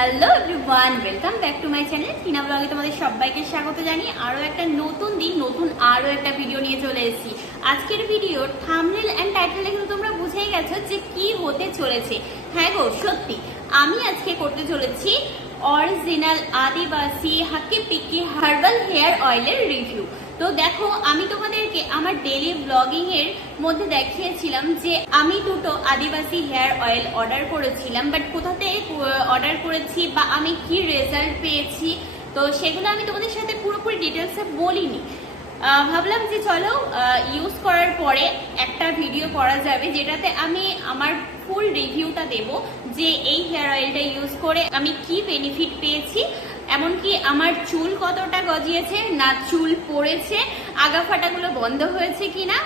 Hello everyone, welcome back to my channel Tina ব্লগে তোমাদের সবাইকে স্বাগত জানিয়ে আরো একটা নতুন দিন নতুন আরো একটা ভিডিও নিয়ে চলে এসেছি। আজকের ভিডিওর থাম্বনেল এন্ড টাইটেলে কিন্তু তোমরা বুঝেই গেছো যে কি হতে চলেছে। হ্যাঁ গো, সত্যি আমি আজকে করতে চলেছি অরিজিনাল আদিবাসী হাক্কি পিক্কি হার্বাল হেয়ার অয়েলের রিভিউ। তো দেখো, আমি তোমাদেরকে আমার ডেইলি ব্লগিং এর মধ্যে দেখিয়েছিলাম যে আমি দুটো আদিবাসী হেয়ার অয়েল অর্ডার করেছিলাম, বাট কোথাতে অর্ডার করেছি বা আমি কি রেজাল্ট পেয়েছি তো সেগুলো আমি তোমাদের সাথে পুরোপুরি ডিটেলসে বলিনি। ভাবলাম যে চলো ইউজ করার পরে একটা ভিডিও করা যাবে যেটাতে আমি আমার ফুল রিভিউটা দেব যে এই হেয়ার অয়েলটা ইউজ করে আমি কি বেনিফিট পেয়েছি, এমনকি আমার চুল কতটা গজিয়েছে, না চুল পড়েছে, আগা ফাটাগুলো বন্ধ হয়েছে কিনা,